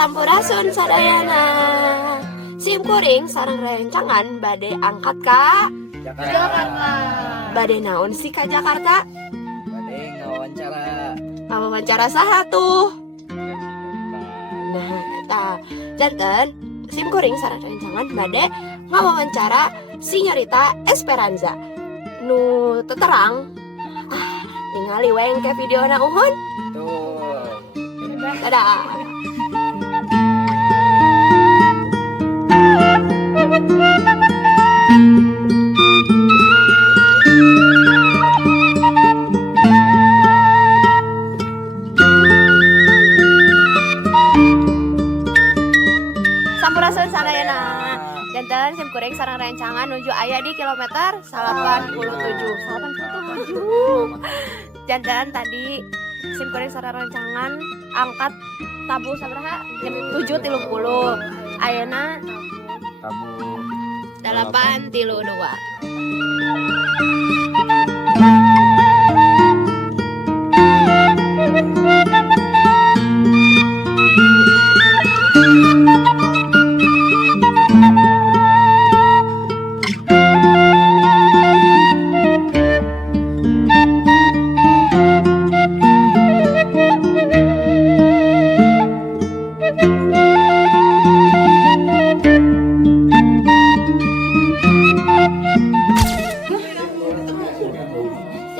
Sampurasun sadayana. Sim kuring sareng rencangan bade angkat ka Jakarta. bade naon sih ka Jakarta? Bade ngawawancara. Wawancara saha tuh? Nah, eta janten sim kuring sareng rencangan bade ngawawancara si Nyorita Esperanza. Nu teterang. Ningali we ke videona uhun. Tuh. Dadah. Sampurasun sadayana. Janten sim kuring sareng rencangan nuju aya di kilometer 87. Janten tadi sim kuring sareng rencangan angkat tabu sabaraha? 7.30. Ayeuna Tabu 8.32.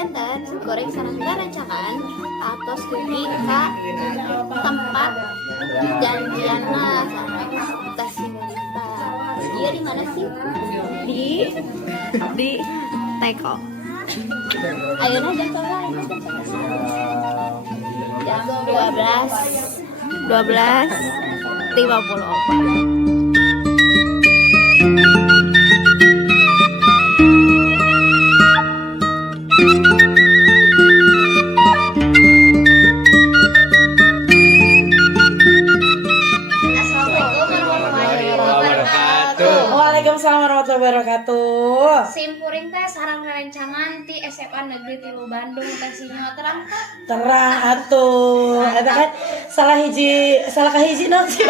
Janten sim kuring sareng rencangan atos dugi ka tempat janjianna sareng tes Nyorita. Dia di mana sih? Di Teko. Ayeuna jam berapa? Jam 12.54. Waalaikumsalam warahmatullahi wabarakatuh. Sim kuring teh sareng rencangan ti SMA Negeri 3 Bandung teh sinyal terang teh. Terang atuh. Eta kan salah kahiji non sih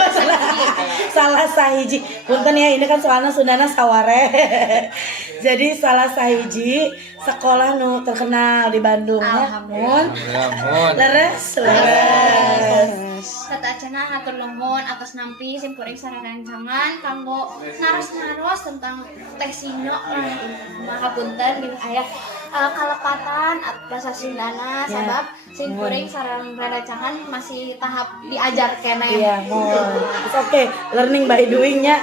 salah sahiji. Punten ya, ini kan soalnya Sundana saware. Jadi salah sahiji sekolah nu terkenal di Bandung ya. Mun. Leres. Tata cenah hatur nuhun atas nampi sim kuring sareng rencangan kanggo naros-naros tentang teh sinyo mahapunten jeung aya kalepatan bahasa Sundana sabab sim kuring sareng rencangan masih tahap diajar keneh. Iya, mun. It's okay, learning by doing nya.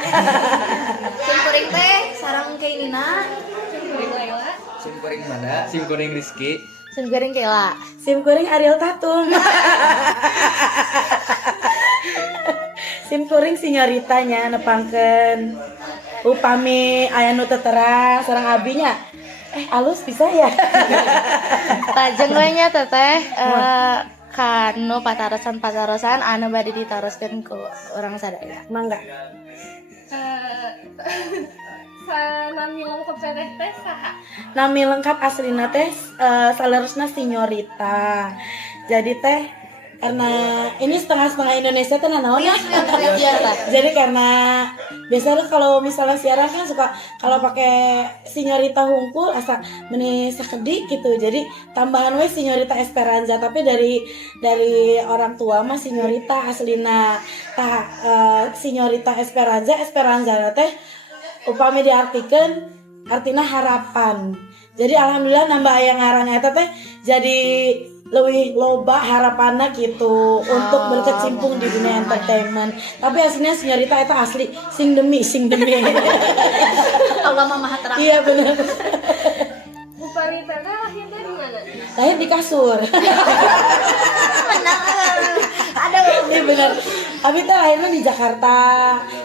Sim kuring teh sareng keinina sim kuring Lela. sim kuring mana? Sim kuring Rizky. Sim kuring Kela. Sim kuring Ariel Tatum. Sim kuring si Nyoritanya nepangkeun upami aya nu teu terang sareng abinya. Alus bisa ya. Pajeng we nya teteh kanu patarosan anu bade ditaroskeun ku urang sadaya. Mangga. Nami lengkap teh saha? Nami lengkap aslina teh saleresna si Nyorita. Jadi teh karena ini setengah Indonesia tuh naon ya. Jadi karena biasanya kalau misalnya siaran kan suka kalau pakai si Nyorita hungkul asa meni sakedik gitu. Jadi tambahan we si Nyorita Esperanza, tapi dari orang tua mah si Nyorita aslina si Nyorita Esperanza teh upami diartikeun artina harapan. Jadi alhamdulillah nambah aya ngaran eta teh jadi leuwih loba harapanna gitu untuk berkecimpung di dunia entertainment. Tapi aslinya si Nyorita eta asli sing demi. Allah mah maha terang. Iya benar. Upami teh lahir dari mana? Lahir di kasur. Ada Iya benar. Abi teh lahirnya di Jakarta.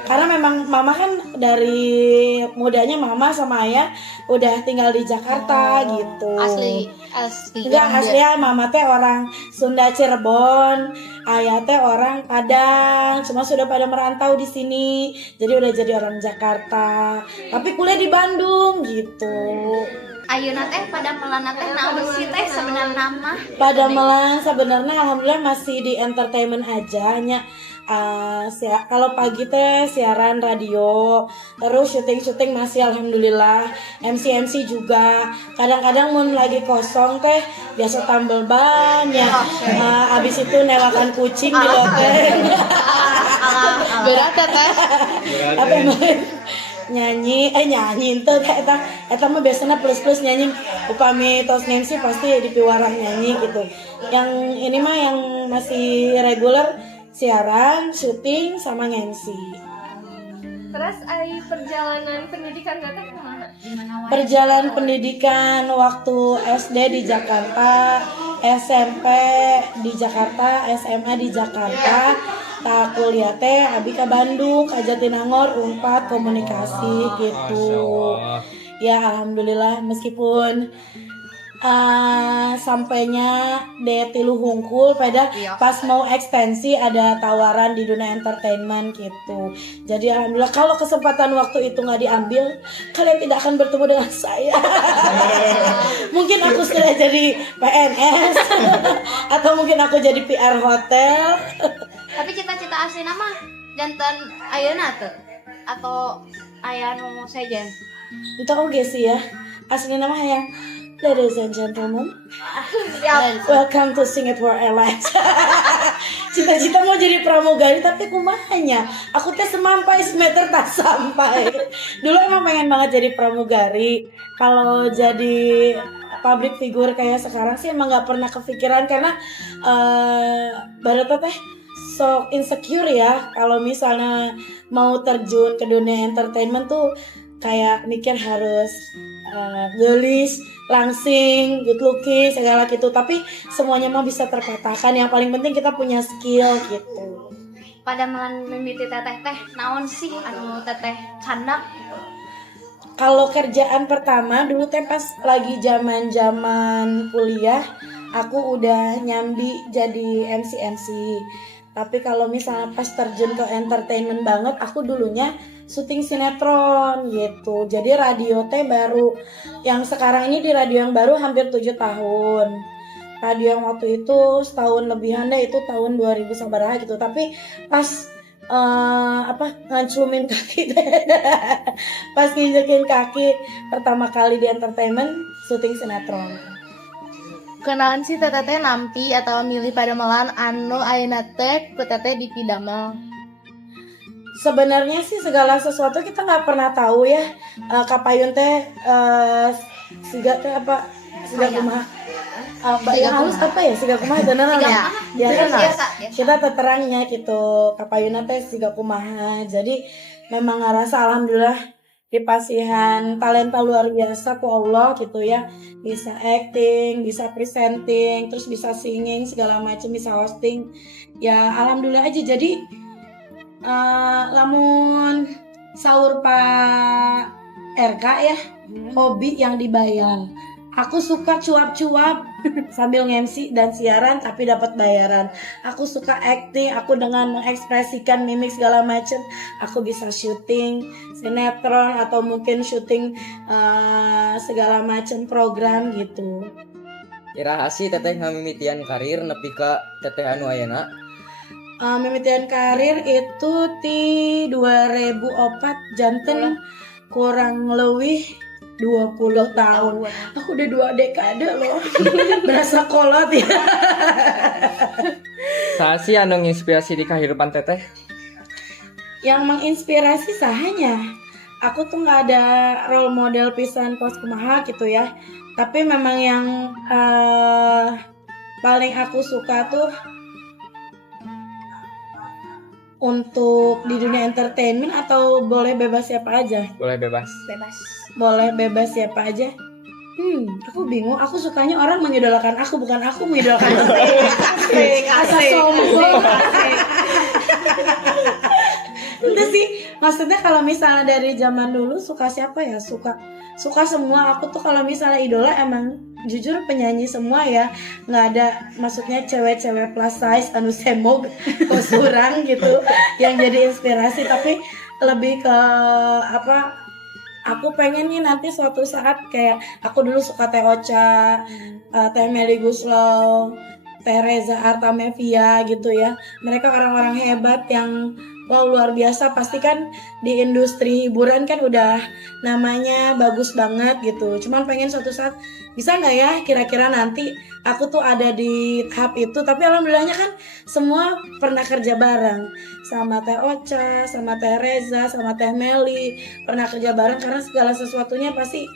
Karena memang mama kan dari mudanya mama sama ayah udah tinggal di Jakarta gitu. Asli. Enggak, aslinya mama teh orang Sunda Cirebon, ayah teh orang Padang. Cuma sudah pada merantau di sini. Jadi udah jadi orang Jakarta. Tapi kuliah di Bandung gitu. ayeuna teh pada melana teh naon sih teh sebenarnya nama? Pada melan sebenarnya alhamdulillah masih di entertainment aja hanya kalau pagi teh siaran radio, terus syuting masih alhamdulillah, MC juga. Kadang-kadang mun lagi kosong teh biasa tambel ban ya. Abis itu newakan kucing di loteng. Berat teh. Apa main nyanyi ente eta mah biasanya plus nyanyi upami tos MC pasti dipiwarang nyanyi gitu. Yang ini mah yang masih reguler siaran, syuting sama MC. Terus perjalanan pendidikan Teteh kemana? Perjalanan pendidikan waktu SD di Jakarta, SMP di Jakarta, SMA di Jakarta, tak kuliah teh abi ke Bandung, ke Jatinangor, Unpad komunikasi gitu. Ya alhamdulillah meskipun sampainya di Tilu Hungkul pada pas mau ekstensi ada tawaran di dunia entertainment gitu. Jadi alhamdulillah kalau kesempatan waktu itu nggak diambil, kalian tidak akan bertemu dengan saya. Mungkin aku sudah jadi PNS atau mungkin aku jadi PR hotel. Tapi cita-cita asli nama jantan ayeuna teh atau aya nu saja? Itu oke sih ya. Asli nama yang Ladies and gentlemen, welcome to Singapore Airlines. Cita-cita mau jadi pramugari tapi kumahanya aku teh semampai semeter tak sampai. Dulu emang pengen banget jadi pramugari. Kalau jadi public figure kayak sekarang sih emang nggak pernah kepikiran karena baru teh so insecure ya. Kalau misalnya mau terjun ke dunia entertainment tuh kayak mikir harus gelis, langsing, good looking, segala gitu. Tapi semuanya mah bisa terpatahkan. Yang paling penting kita punya skill gitu. Pada melan mimiti teteh teh naon sih anu teteh candak? Kalau kerjaan pertama dulu teh pas lagi zaman kuliah, aku udah nyambi jadi MC. Tapi kalau misalnya pas terjun ke entertainment banget, aku dulunya syuting sinetron gitu. Jadi radio teh baru yang sekarang ini di radio yang baru hampir 7 tahun. Radio yang waktu itu setahun lebihan deh, itu tahun 2000 sabaraha gitu. Tapi pas nganclumin kaki deh. Pas nginjekin kaki pertama kali di entertainment syuting sinetron. Kenalan sih teteh nampi atau milih pada melan anu ayeuna teh ku teteh dipidamel. Sebenarnya sih segala sesuatu kita nggak pernah tahu ya. Kapayun teh siga teh apa? Siga kumaha? Yang halus apa ya? Siga kumaha beneran ya? Biasa. Kita terangnya gitu. Kapayun teh siga kumaha. Jadi memang ngerasa alhamdulillah dipasihan talenta luar biasa ku Allah gitu ya. Bisa acting, bisa presenting, terus bisa singing segala macam, bisa hosting. Ya alhamdulillah aja. Jadi lamun sahur Pak RK ya, hobi yang dibayar. Aku suka cuap-cuap sambil nge-MC dan siaran tapi dapat bayaran. Aku suka acting, aku dengan mengekspresikan mimik segala macam. Aku bisa syuting sinetron atau mungkin syuting segala macam program gitu. Iraha sih teteh ngamimitian karir nepi ka teteh anu ayeuna? Mimitian karir itu di 2004 janten kurang lebih 20 tahun. Aku udah 2 dekade loh. Berasa kolot ya. Saha sih anu nginspirasi di kehidupan teteh? Yang menginspirasi sahanya. Aku tuh nggak ada role model pisan pas kumaha gitu ya. Tapi memang yang paling aku suka tuh untuk di dunia entertainment atau boleh bebas siapa aja? Boleh bebas. Boleh bebas siapa aja? Aku bingung. Aku sukanya orang mengidolakan aku, bukan aku mengidolakan orang. Asal sombong. Itu sih. Maksudnya kalau misalnya dari zaman dulu suka siapa ya? Suka semua. Aku tuh kalau misalnya idola emang jujur penyanyi semua ya. Nggak ada maksudnya cewek-cewek plus size anu semog kosurang gitu yang jadi inspirasi, tapi lebih ke aku pengen nih nanti suatu saat kayak aku dulu suka teh Ocha, teh Meli Guslow, teh Reza Artamevia gitu ya. Mereka orang-orang hebat yang wow luar biasa, pasti kan di industri hiburan kan udah namanya bagus banget gitu. Cuman pengen suatu saat bisa nggak ya kira-kira nanti aku tuh ada di tahap itu. Tapi alhamdulillahnya kan semua pernah kerja bareng sama teh Ocha, sama teh Reza, sama teh Meli, pernah kerja bareng karena segala sesuatunya pasti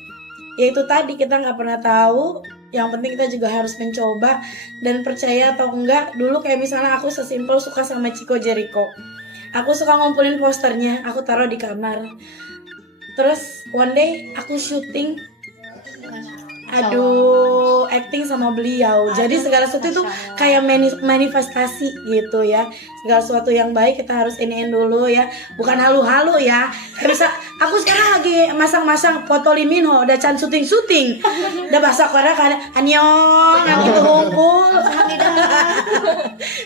ya itu tadi, kita nggak pernah tahu. Yang penting kita juga harus mencoba dan percaya atau enggak. Dulu kayak misalnya aku sesimpel suka sama Chico Jericho, aku suka ngumpulin posternya, aku taruh di kamar. Terus one day aku syuting, acting sama beliau. Jadi segala sesuatu itu kayak manifestasi gitu ya. Segala sesuatu yang baik kita harus iniin dulu ya, bukan halu-halu ya. Terus aku sekarang lagi masang-masang foto Lee Min Ho, udah can syuting, udah bahasa Korea kan, annyeong, gitu hunkul.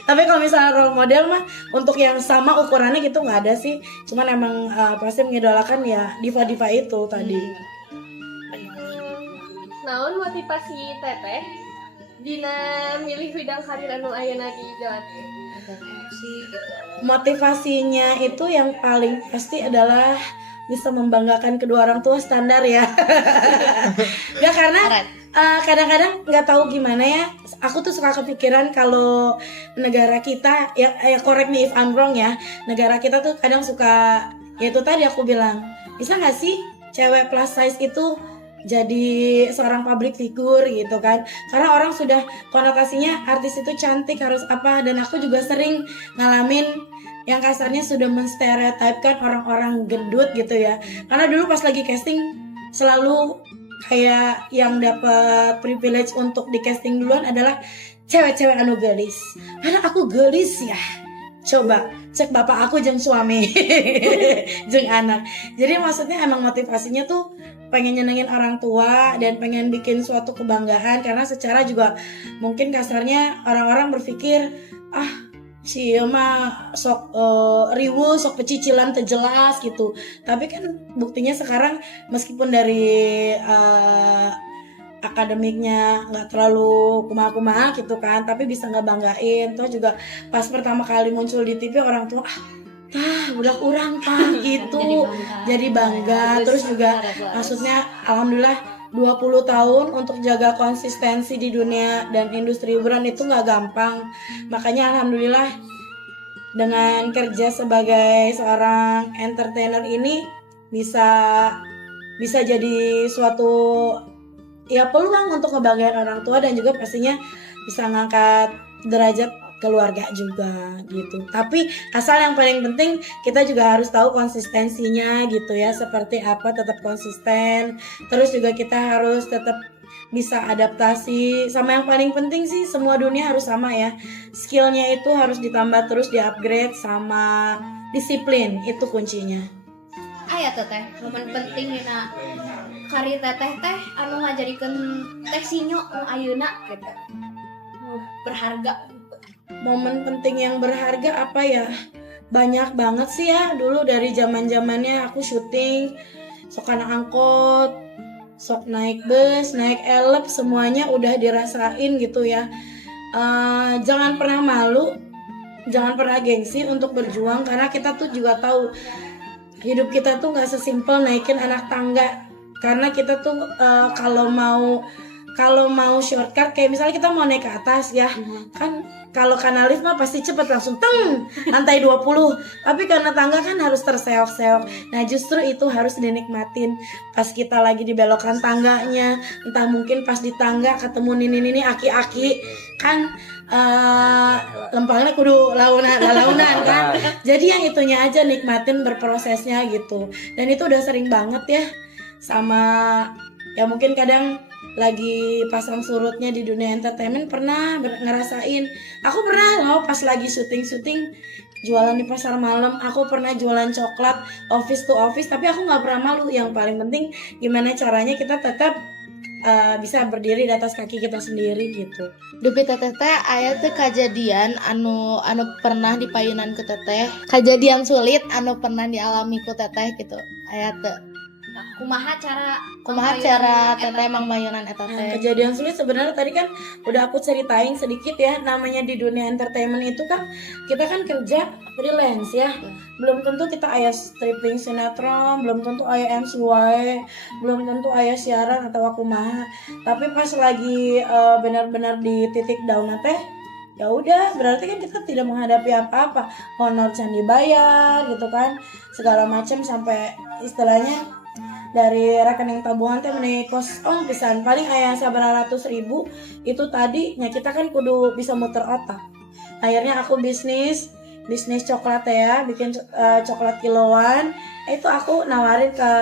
Tapi kalau misalnya role model mah untuk yang sama ukurannya gitu nggak ada sih. Cuman emang pasti mengidolakan ya diva-diva itu tadi. Naon motivasi teteh dina milih bidang karir anu ayeuna di Jawa Teh? Motivasinya itu yang paling pasti adalah bisa membanggakan kedua orang tua, standar ya. Gak, karena kadang-kadang nggak tahu gimana ya, aku tuh suka kepikiran kalau negara kita ya correct me if I'm wrong ya, negara kita tuh kadang suka ya itu tadi aku bilang, bisa nggak sih cewek plus size itu jadi seorang public figure gitu kan, karena orang sudah konotasinya artis itu cantik harus apa, dan aku juga sering ngalamin yang kasarnya sudah menstereotipkan orang-orang gendut gitu ya. Karena dulu pas lagi casting selalu kayak yang dapat privilege untuk di casting duluan adalah cewek-cewek anu gelis, karena aku gelis ya. Coba cek bapak aku jeung suami jeung anak. Jadi maksudnya emang motivasinya tuh pengen nyenengin orang tua dan pengen bikin suatu kebanggaan, karena secara juga mungkin kasarnya orang-orang berpikir si mah sok riweuh, sok pecicilan teu jelas gitu. Tapi kan buktinya sekarang meskipun dari akademiknya nggak terlalu kumaha-kumaha gitu kan, tapi bisa ngebanggain. Toh juga pas pertama kali muncul di TV orang tua budak urang gitu, jadi bangga. Terus juga maksudnya alhamdulillah 20 tahun untuk jaga konsistensi di dunia dan industri hiburan itu nggak gampang. Makanya alhamdulillah dengan kerja sebagai seorang entertainer ini bisa jadi suatu ya peluang untuk ngebanggain orang tua, dan juga pastinya bisa ngangkat derajat keluarga juga gitu. Tapi asal yang paling penting kita juga harus tahu konsistensinya gitu ya, seperti apa, tetap konsisten. Terus juga kita harus tetap bisa adaptasi, sama yang paling penting sih semua dunia harus sama ya, skillnya itu harus ditambah terus, di-upgrade, sama disiplin, itu kuncinya. Aya teteh momen penting dina karir teteh teh anu ngajarikeun teh sinyo nu ayeuna gitu berharga. Momen penting yang berharga apa ya, banyak banget sih ya. Dulu dari zaman-zamannya aku syuting sok anak angkot, sok naik bus, naik elep, semuanya udah dirasain gitu ya. Jangan pernah malu, jangan pernah gengsi untuk berjuang, karena kita tuh juga tahu hidup kita tuh nggak sesimpel naikin anak tangga. Karena kita tuh kalau mau shortcut, kayak misalnya kita mau naik ke atas ya, kan kalau karena lift mah pasti cepet langsung teng lantai 20. Tapi karena tangga kan harus terseok-seok. Nah justru itu harus dinikmatin pas kita lagi di belokan tangganya. Entah mungkin pas di tangga ketemu ini aki-aki kan, lempangnya kudu launan kan. Jadi yang itunya aja nikmatin berprosesnya gitu. Dan itu udah sering banget ya. Sama ya mungkin kadang lagi pasang surutnya di dunia entertainment pernah ngerasain. Aku pernah loh pas lagi syuting jualan di pasar malam, aku pernah jualan coklat office to office, tapi aku nggak pernah malu. Yang paling penting gimana caranya kita tetap bisa berdiri di atas kaki kita sendiri gitu. Dupi teteh teh aya teh kejadian anu pernah dipayunan ke teteh, kejadian sulit anu pernah dialami ku teteh gitu aya teh. kumaha cara teteh mangmayunan eta Nah, teh. kejadian sulit sebenarnya tadi kan udah aku ceritain sedikit ya, namanya di dunia entertainment itu kan kita kan kerja freelance ya, belum tentu kita aya stripping sinetron, belum tentu aya MC wae, belum tentu aya siaran atau kumaha, tapi pas lagi benar-benar di titik down teh ya udah berarti kan kita tidak menghadapi apa-apa, honor can dibayar gitu kan, segala macam sampai istilahnya dari rekening tabungan teh menehi kosong pisan, paling aya sabaratus ribu itu tadinya kita kan kudu bisa muter otak. Akhirnya aku bisnis coklat ya, bikin coklat kiloan. Itu aku nawarin ke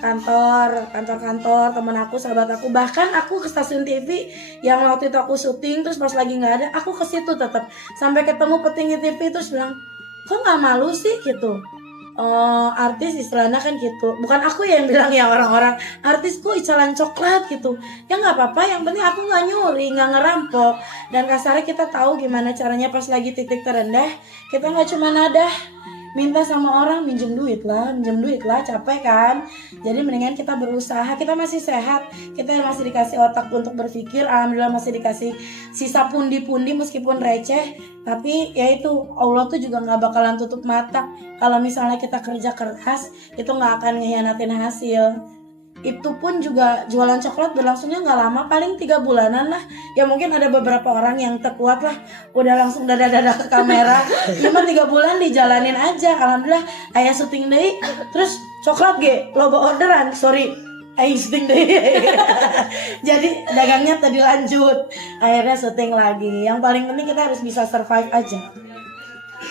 kantor teman aku, sahabat aku, bahkan aku ke stasiun TV yang waktu itu aku syuting, terus pas lagi nggak ada aku ke situ tetap sampai ketemu petinggi TV terus bilang, kok nggak malu sih gitu. Artis istilahnya kan gitu, bukan aku yang bilang ya, orang-orang artis kok icalan coklat gitu ya, nggak apa-apa, yang penting aku nggak nyuri, nggak ngerampok. Dan kasarnya kita tahu gimana caranya pas lagi titik terendah, kita nggak cuma nada minta sama orang minjem duit lah, capek kan. Jadi mendingan kita berusaha, kita masih sehat, kita masih dikasih otak untuk berpikir, alhamdulillah masih dikasih sisa pundi-pundi meskipun receh, tapi ya itu Allah tuh juga nggak bakalan tutup mata. Kalau misalnya kita kerja keras itu nggak akan ngehianatin hasil. Itu pun juga jualan coklat berlangsungnya nggak lama, paling 3 bulanan lah ya, mungkin ada beberapa orang yang terkuat lah udah langsung dada ke kamera. Cuma 3 bulan dijalanin aja, alhamdulillah ayah syuting deh, terus coklat ge loba orderan, sorry ayah syuting deh. Jadi dagangnya tadi lanjut, akhirnya syuting lagi. Yang paling penting kita harus bisa survive aja.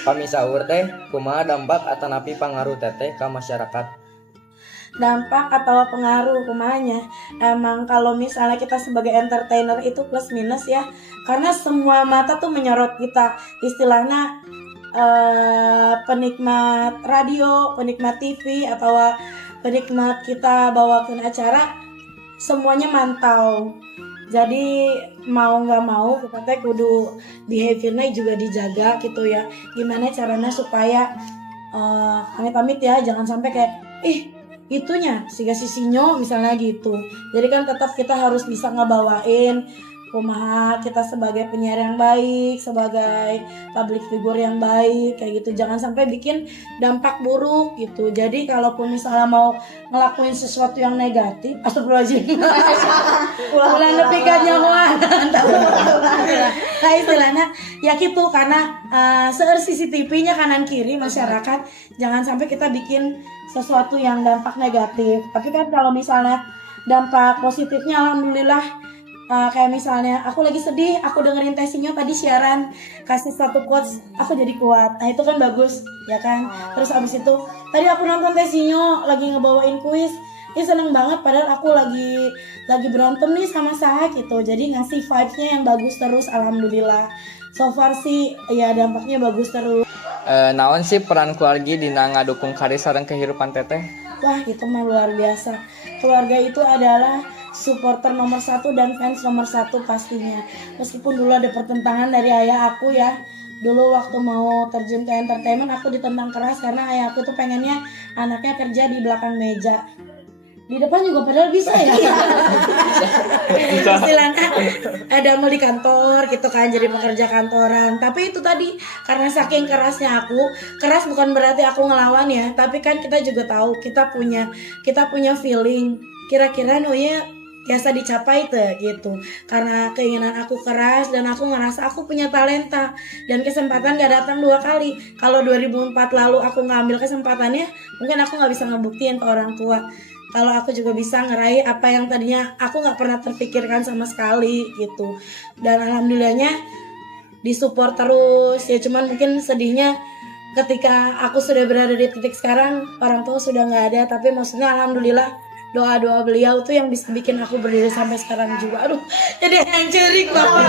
Kami sahur teh kumaha dampak atanapi pangaruh teteh ka masyarakat. Dampak atau pengaruh kumanya, emang kalau misalnya kita sebagai entertainer itu plus minus ya, karena semua mata tuh menyorot kita, istilahnya penikmat radio, penikmat TV, atau penikmat kita bawakan acara, semuanya mantau. Jadi mau nggak mau kita teh kudu behaviornya juga dijaga gitu ya, gimana caranya supaya amit-amit ya jangan sampai kayak itunya si sinyo misalnya gitu. Jadi kan tetap kita harus bisa ngebawain kumaha kita sebagai penyiar yang baik, sebagai public figure yang baik kayak gitu, jangan sampai bikin dampak buruk gitu. Jadi kalaupun misalnya mau ngelakuin sesuatu yang negatif, astagfirullahaladzim, ulang lebih kan nyawa, nah istilahnya ya gitu, karena CCTV-nya kanan kiri masyarakat, jangan sampai kita bikin sesuatu yang dampak negatif. Tapi kan kalau misalnya dampak positifnya alhamdulillah, kayak misalnya aku lagi sedih, aku dengerin Tesinyo tadi siaran kasih satu quotes, aku jadi kuat. Nah itu kan bagus ya kan. Terus abis itu tadi aku nonton Tesinyo lagi ngebawain kuis, seneng banget, padahal aku lagi berantem nih sama Sah gitu. Jadi ngasih vibes-nya yang bagus terus, alhamdulillah. So far sih ya dampaknya bagus terus. Naon sih peran keluarga dina ngadukung karir sareng kehidupan teteh? Wah itu mah luar biasa. Keluarga itu adalah supporter nomor 1 dan fans nomor 1 pastinya. Meskipun dulu ada pertentangan dari ayah aku ya, dulu waktu mau terjun ke entertainment aku ditentang keras karena ayah aku tuh pengennya anaknya kerja di belakang meja, di depan juga padahal bisa ya. Istilahnya ada mau di kantor gitu kan, jadi pekerja kantoran. Tapi itu tadi karena saking kerasnya aku, keras bukan berarti aku ngelawan ya, tapi kan kita juga tahu kita punya feeling kira-kira ya biasa dicapai tuh gitu. Karena keinginan aku keras dan aku ngerasa aku punya talenta dan kesempatan gak datang 2 kali. Kalau 2004 lalu aku ngambil kesempatannya, mungkin aku gak bisa ngebuktiin ke orang tua kalau aku juga bisa ngeraih apa yang tadinya aku gak pernah terpikirkan sama sekali gitu. Dan alhamdulillahnya disupport terus ya. Cuman mungkin sedihnya ketika aku sudah berada di titik sekarang, orang tua sudah gak ada. Tapi maksudnya alhamdulillah doa-doa beliau tuh yang bisa bikin aku berdiri sampai sekarang juga. Aduh, jadi hancurik banget.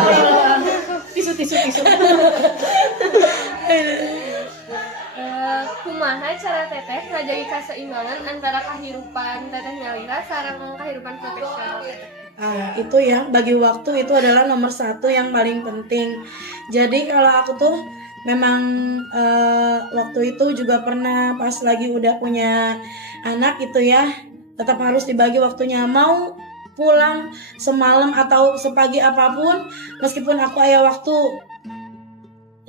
Tisu. Kumaha cara teteh ngajagi keseimbangan antara kehidupan teteh nyalira sareng kehidupan profesional teteh? Itu ya, bagi waktu itu adalah nomor 1 yang paling penting. Jadi kalau aku tuh memang waktu itu juga pernah pas lagi udah punya anak gitu ya, tetap harus dibagi waktunya. Mau pulang semalam atau sepagi apapun, meskipun aku aya waktu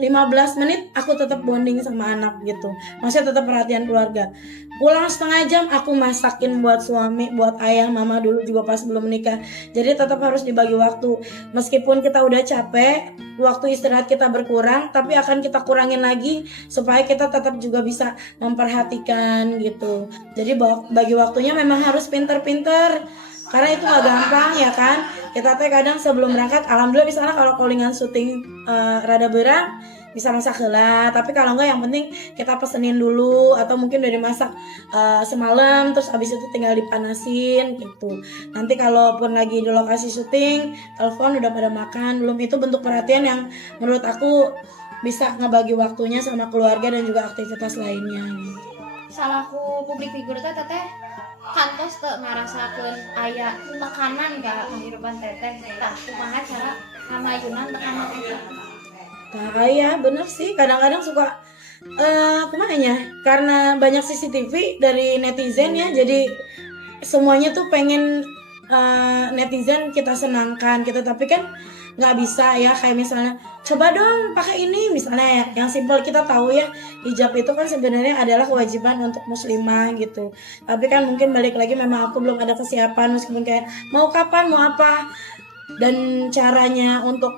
15 menit, aku tetap bonding sama anak gitu. Maksudnya tetap perhatian keluarga. Pulang setengah jam, aku masakin buat suami, buat ayah, mama dulu juga pas belum menikah. Jadi tetap harus dibagi waktu. Meskipun kita udah capek, waktu istirahat kita berkurang, tapi akan kita kurangin lagi supaya kita tetap juga bisa memperhatikan gitu. Jadi bagi waktunya memang harus pinter-pinter. Karena itu gak gampang ya kan. Kita teh kadang sebelum berangkat, alhamdulillah misalnya kalau callingan syuting rada berat, bisa masak heula. Tapi kalau enggak, yang penting kita pesenin dulu, atau mungkin udah dimasak semalam, terus habis itu tinggal dipanasin gitu. Nanti kalaupun lagi di lokasi syuting, telepon udah pada makan. Belum itu bentuk perhatian yang menurut aku bisa ngebagi waktunya sama keluarga dan juga aktivitas lainnya gitu. Salahku publik figur teteh kantos teu ngarasakeun aya tekanan ka kehidupan teteh. Tah kumaha cara ngamayunan tekanan eta? Tah ya bener sih, kadang-kadang suka kumanya, karena banyak CCTV dari netizen ya, jadi semuanya tuh pengen netizen kita senangkan gitu, tapi kan nggak bisa ya. Kayak misalnya coba dong pakai ini misalnya ya, yang simpel kita tahu ya, hijab itu kan sebenarnya adalah kewajiban untuk muslimah gitu. Tapi kan mungkin balik lagi memang aku belum ada kesiapan, meskipun kayak mau kapan mau apa, dan caranya untuk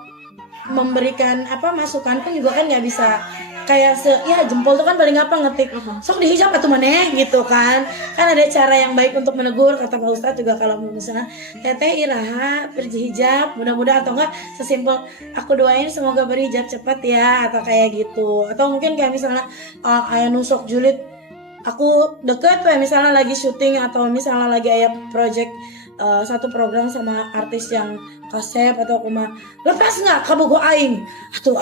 memberikan masukan pun juga kan nggak bisa kayak ya jempol tuh kan paling apa ngetik sok dihijab atau maneh gitu kan ada cara yang baik untuk menegur. Kata Pak Ustadz juga kalau misalnya teteh iraha berhijab, mudah-mudahan, atau enggak sesimpel aku doain semoga berhijab cepat ya, atau kayak gitu. Atau mungkin kayak misalnya ayah nusuk julid aku deket tuh misalnya lagi syuting, atau misalnya lagi ayah project satu program sama artis yang kasep atau kuma lepas nggak kabogo aing atuh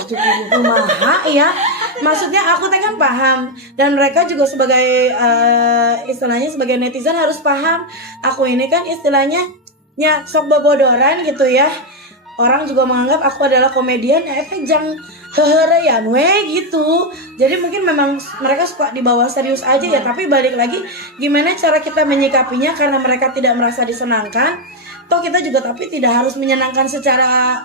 kumaha ya. Maksudnya aku teh kan paham, dan mereka juga sebagai istilahnya sebagai netizen harus paham aku ini kan istilahnya nya sok bobodoran gitu ya. Orang juga menganggap aku adalah komedian, efek jang hehereyan gitu. Jadi mungkin memang mereka suka dibawa serius aja ya, tapi balik lagi gimana cara kita menyikapinya, karena mereka tidak merasa disenangkan. Toh kita juga tapi tidak harus menyenangkan secara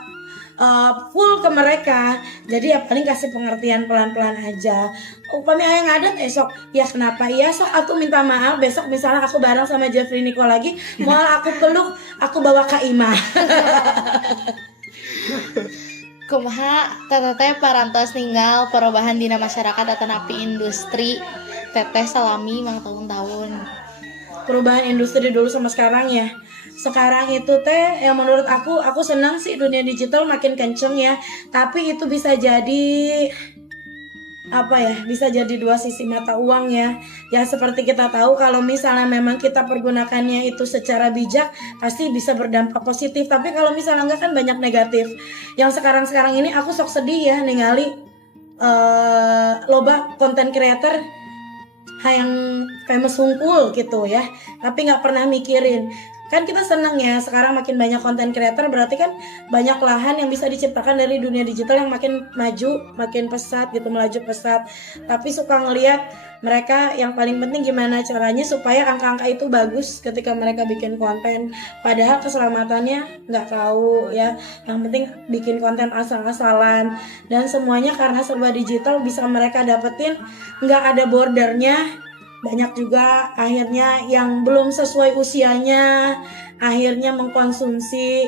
full ke mereka. Jadi ya paling kasih pengertian pelan-pelan aja. Upami aya ngadat esok, ya kenapa ya sok aku minta maaf. Besok misalnya aku bareng sama Jeffrey Nico lagi, mau aku peluk, aku bawa ke Imah. Kumaha teteh parantos ninggal perubahan dina masyarakat atau napi industri teteh salami mang tahun-tahun. Perubahan industri dulu sama sekarang ya. Sekarang itu teh yang menurut aku senang sih dunia digital makin kenceng ya. Tapi itu bisa jadi bisa jadi dua sisi mata uang ya. Ya seperti kita tahu kalau misalnya memang kita pergunakannya itu secara bijak, pasti bisa berdampak positif. Tapi kalau misalnya enggak kan banyak negatif. Yang sekarang ini aku sok sedih ya ningali loba konten creator yang famous hungkul gitu ya, tapi nggak pernah mikirin. Kan kita seneng ya sekarang makin banyak konten creator, berarti kan banyak lahan yang bisa diciptakan dari dunia digital yang makin maju, makin pesat gitu, melaju pesat. Tapi suka ngelihat mereka yang paling penting gimana caranya supaya angka-angka itu bagus ketika mereka bikin konten, padahal keselamatannya nggak tahu ya. Yang penting bikin konten asal-asalan, dan semuanya karena serba digital bisa mereka dapetin, nggak ada bordernya. Banyak juga akhirnya yang belum sesuai usianya akhirnya mengkonsumsi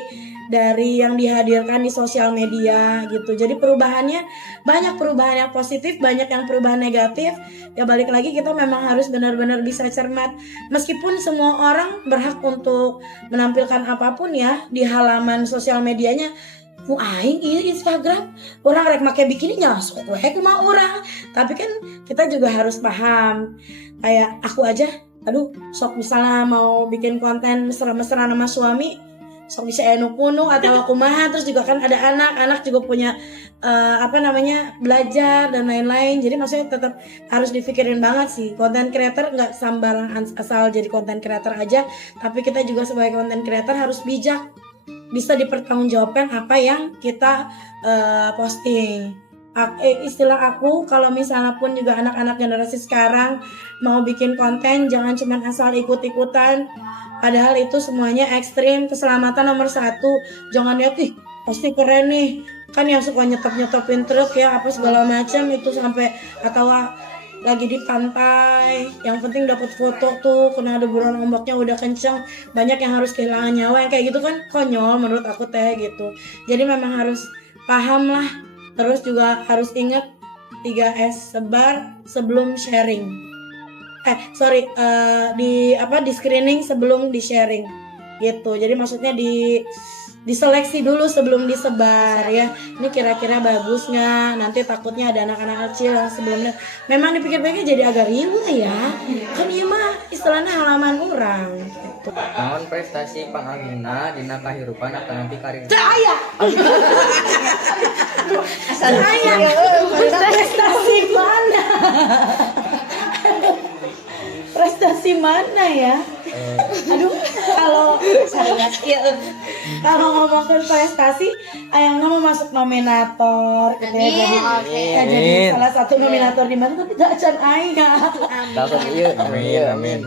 dari yang dihadirkan di sosial media gitu. Jadi perubahannya banyak, perubahan yang positif, banyak yang perubahan negatif. Ya balik lagi kita memang harus benar-benar bisa cermat. Meskipun semua orang berhak untuk menampilkan apapun ya di halaman sosial medianya. Mu aing ieu Instagram orang rek make bikininya sok we kumaha urang. Tapi kan kita juga harus paham. Kayak aku aja, aduh sok misalnya mau bikin konten mesra-mesra sama suami, sok bisa enu-punu atau kumaha. Terus juga kan ada anak juga punya belajar dan lain-lain. Jadi maksudnya tetap harus dipikirin banget sih. Konten creator nggak sembarang asal jadi konten creator aja, tapi kita juga sebagai konten creator harus bijak, bisa dipertanggungjawabkan apa yang kita posting. istilah aku kalau misalnya pun juga anak-anak generasi sekarang mau bikin konten jangan cuma asal ikut-ikutan, padahal itu semuanya ekstrim. Keselamatan nomor 1, jangan lihat ih pasti keren nih, kan yang suka nyetop-nyetopin truk ya apa segala macam itu, sampai atau lagi di pantai yang penting dapat foto tuh kena deburan ombaknya udah kenceng, banyak yang harus kehilangan nyawa, yang kayak gitu kan konyol menurut aku teh gitu. Jadi memang harus paham lah. Terus juga harus ingat 3S, sebar sebelum sharing. Di screening sebelum di sharing gitu. Jadi maksudnya diseleksi dulu sebelum disebar ya. Ini kira-kira bagus nggak? Nanti takutnya ada anak-anak kecil yang sebelumnya memang dipikir-pikir jadi agak riuh ya. Kan iya mah istilahnya halaman orang. Gitu. Naon prestasi Pang Amina dina kahirupan atau nanti karir? Saya prestasi mana? Prestasi mana ya? Aduh, kalau ngomongin prestasi, ayang mau masuk nominator, gitu ya. Jadi salah satu nominator di mana tapi gak acan ayah. Amin.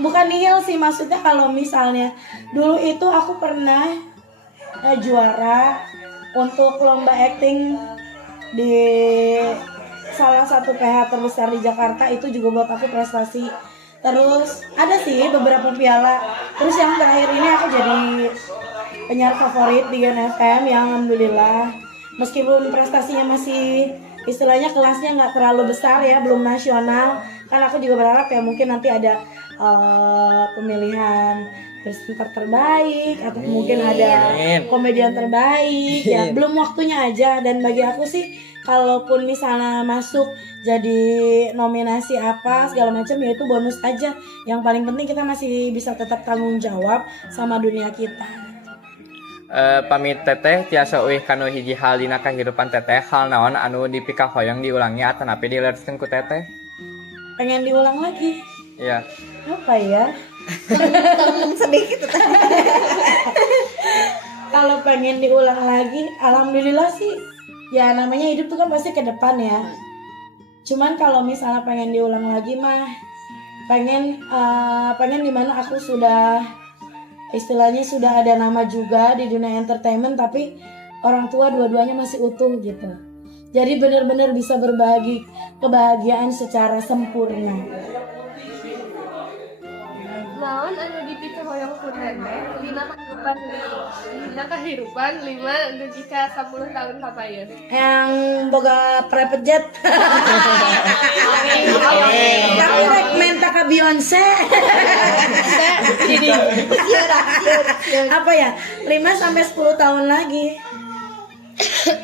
Bukan nihil sih, maksudnya kalau misalnya dulu itu aku pernah juara untuk lomba acting di salah satu PH terbesar di Jakarta, itu juga buat aku prestasi. Terus ada sih beberapa piala. Terus yang terakhir ini aku jadi penyiar favorit di Gen FM yang alhamdulillah meskipun prestasinya masih istilahnya kelasnya nggak terlalu besar ya, belum nasional. Kan aku juga berharap ya mungkin nanti ada pemilihan presenter terbaik atau mungkin ada komedian terbaik ya, belum waktunya aja. Dan bagi aku sih kalaupun misalnya masuk jadi nominasi apa segala macam ya itu bonus aja, yang paling penting kita masih bisa tetap tanggung jawab sama dunia kita. Pamit teteh tiasa euih kanu hiji hal dina kahirupan teteh, hal naon anu dipikahoyong diulangi atanapi dilereskeun ku teteh? Pengen diulang lagi? Iya. Apa ya? Sedikit. Kalau pengen diulang lagi, alhamdulillah sih. Ya namanya hidup tuh kan pasti ke depan ya. Cuman kalau misalnya pengen diulang lagi mah, pengen dimana aku sudah istilahnya sudah ada nama juga di dunia entertainment, tapi orang tua dua-duanya masih utuh gitu. Jadi benar-benar bisa berbagi kebahagiaan secara sempurna. Naon anu dipikahoyong ku teteh dina kahirupan 5 dugi ka 10 tahun kapayeun? Yang boga private jet. Tapi rek menta ka Beyonce. Apa ya? 5 sampai 10 tahun lagi.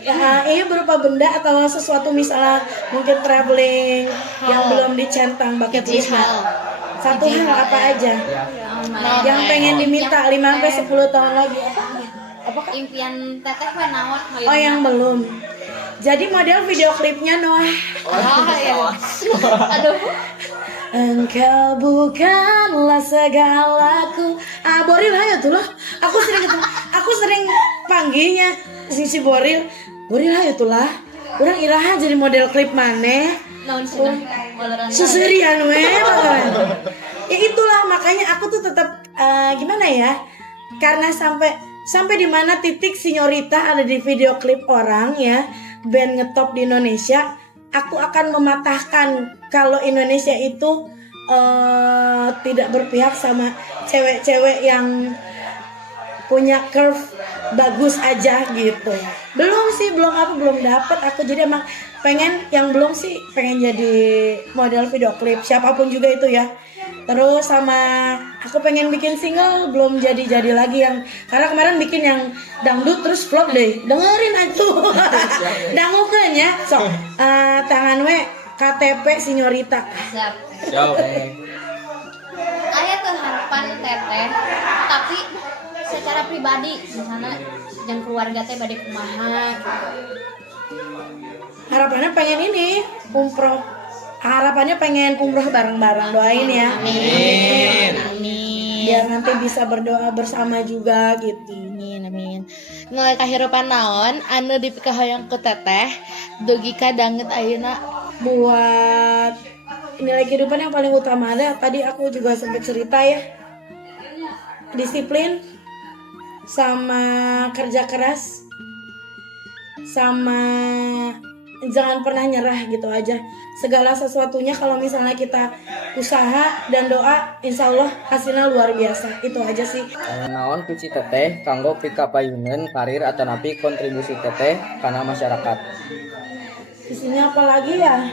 Ya, ini berupa benda atau sesuatu misalnya mungkin traveling yang belum dicentang bucket list. Satu hal apa aja yang pengen diminta 5 sampai 10 tahun lagi apa? Impian teteh mah naon? Oh yang belum. Jadi model video klipnya Noah. Aduh. Engkau bukanlah segalaku. Boril hayo tuh loh. Aku sering panggilnya si Boril. Boril hayo tuh lah. Orang iraha jadi model klip maneh. Naon cenah? Suserian ya itulah makanya aku tuh tetap gimana ya, karena sampai di mana titik Sinyorita ada di video klip orang ya, band ngetop di Indonesia, aku akan mematahkan kalau Indonesia itu tidak berpihak sama cewek-cewek yang punya curve bagus aja gitu. Belum dapet aku, jadi emang pengen jadi model video klip siapapun juga itu ya. Terus sama aku pengen bikin single, belum jadi lagi yang karena kemarin bikin yang dangdut terus flop deh. Dengerin aja. Dangukeun ya. Sok tangan we KTP Sinyorita. Siap. Jauh. Aya tuh harapan teteh, tapi secara pribadi misalnya yang keluarga teh bade kumaha gitu. Harapannya pengen ini umroh. Harapannya pengen umroh bareng-bareng, doain ya. Amin. biar nanti bisa berdoa bersama juga gitu. Amin. Nilai kahirupan naon anu dipikahoyong ku teteh dugi ka danget ayeuna? Buat nilai kehidupan yang paling utama ada tadi aku juga sempat cerita ya, disiplin sama kerja keras sama jangan pernah nyerah gitu aja. Segala sesuatunya kalau misalnya kita usaha dan doa, insya Allah hasilnya luar biasa. Itu aja sih. Naon kuci teteh kanggo pikapayuneun karir atau napi kontribusi teteh kana masyarakat. Isinya apa lagi ya?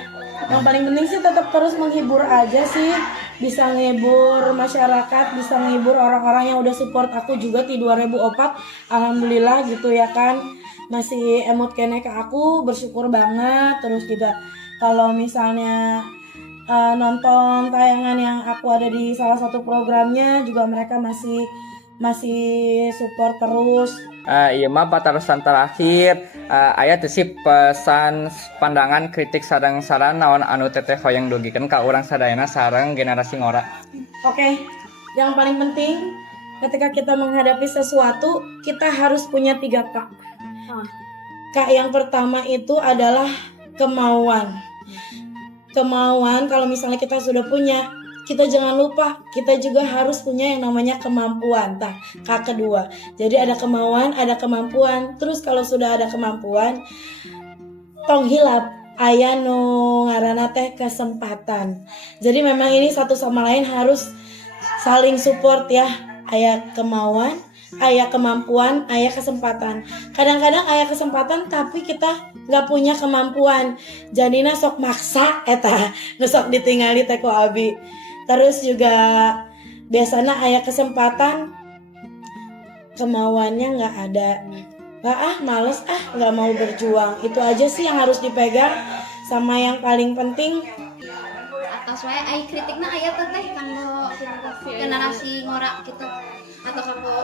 Yang paling penting sih tetap terus menghibur aja sih. Bisa menghibur masyarakat, bisa menghibur orang-orang yang udah support aku juga di 2004. Alhamdulillah gitu ya kan. Masih emot kene ke aku, bersyukur banget. Terus juga kalau misalnya nonton tayangan yang aku ada di salah satu programnya juga mereka masih support terus. Iya mah patarosan terakhir aya teu sih pesan pandangan kritik sareng saran naon anu teteh hoyong dugikeun ka urang sadayana sareng generasi ngora. Oke, yang paling penting ketika kita menghadapi sesuatu kita harus punya 3 K. K yang pertama itu adalah kemauan. Kemauan kalau misalnya kita sudah punya, kita jangan lupa kita juga harus punya yang namanya kemampuan. K kedua. Jadi ada kemauan, ada kemampuan. Terus kalau sudah ada kemampuan, tong hilap aya nu ngaranna teh kesempatan. Jadi memang ini satu sama lain harus saling support ya. Aya kemauan, aya kemampuan, aya kesempatan. Kadang-kadang aya kesempatan tapi kita nggak punya kemampuan. Jadina sok maksa eta nu sok ditinggali teh ku abi. Terus juga biasanya aya kesempatan kemauannya nggak ada. Males nggak mau berjuang. Itu aja sih yang harus dipegang. Sama yang paling penting Atas wae ai kritikna aya teteh kanggo generasi ngora gitu atau kanggo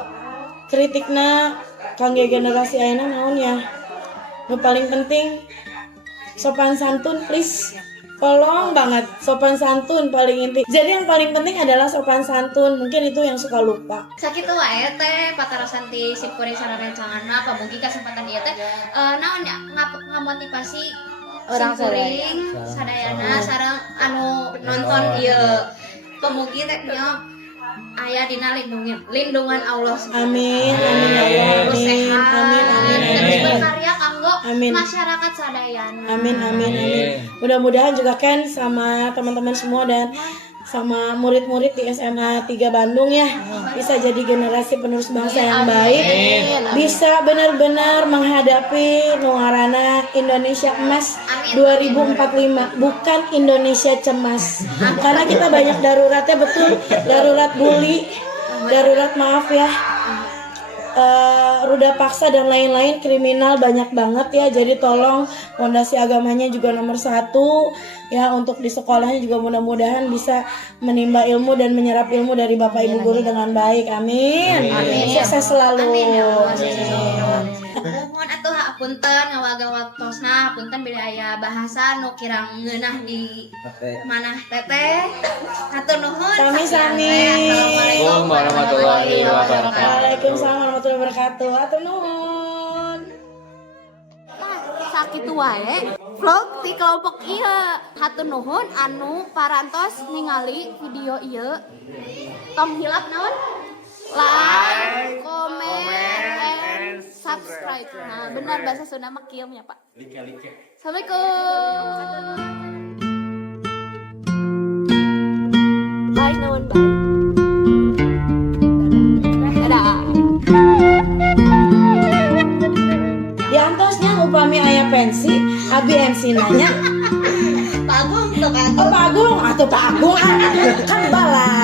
kritikna kangge generasi ayeuna naon ya. Nu paling penting sopan santun please. Tolong banget, sopan santun paling inti. Jadi yang paling penting adalah sopan santun. Mungkin itu yang suka lupa. sakitu wae teh patarasan ti simkuring sareng canganna pamugi kesempatan ieu teh naon ya ngamotivasi Orang simkuring sadayana sareng anu nonton ieu pamugi teh nya aya dina lindungan Allah subhanahu Amin, amin ya Allah. terus Amin, sehat amin, amin, terus amin. berkarya kanggo Amin. masyarakat sadayana. Amin, amin, amin. Mudah-mudahan juga Ken sama teman-teman semua dan sama murid-murid di SMA 3 Bandung ya bisa jadi generasi penerus bangsa yang baik. Bisa benar-benar menghadapi nuarana Indonesia Emas 2045, bukan Indonesia Cemas. Karena kita banyak daruratnya, betul, darurat bully, darurat maaf ya. Ruda paksa dan lain-lain, kriminal banyak banget ya. Jadi tolong fondasi agamanya juga nomor 1 ya, untuk di sekolahnya juga mudah-mudahan bisa menimba ilmu dan menyerap ilmu dari Bapak Ibu guru dengan baik. Amin. Sukses selalu. Amin ya Allah. Mohon atuh hapunten ngawaga-waktosna, hapunten bila aya bahasa nu kirang ngeunah di manah teteh. Hatur nuhun. Sami-sami. Assalamualaikum warahmatullahi wabarakatuh. Waalaikumsalam warahmatullahi wabarakatuh. Atur nuhun. Sakitu wae vlog ti kelompok ieu. Hatur nuhun anu parantos ningali video ieu. Tong hilap naon? Like, comment, and subscribe. Nah, benar bahasa Sunda mah kieu nya, Pak. Assalamualaikum. Bye, naon bye. Dadah. Diantosnya upami aya pensi, abi MC nanya. Pak Agung tuh kan. Oh Pak Agung, atuh Pak Agung kan bala.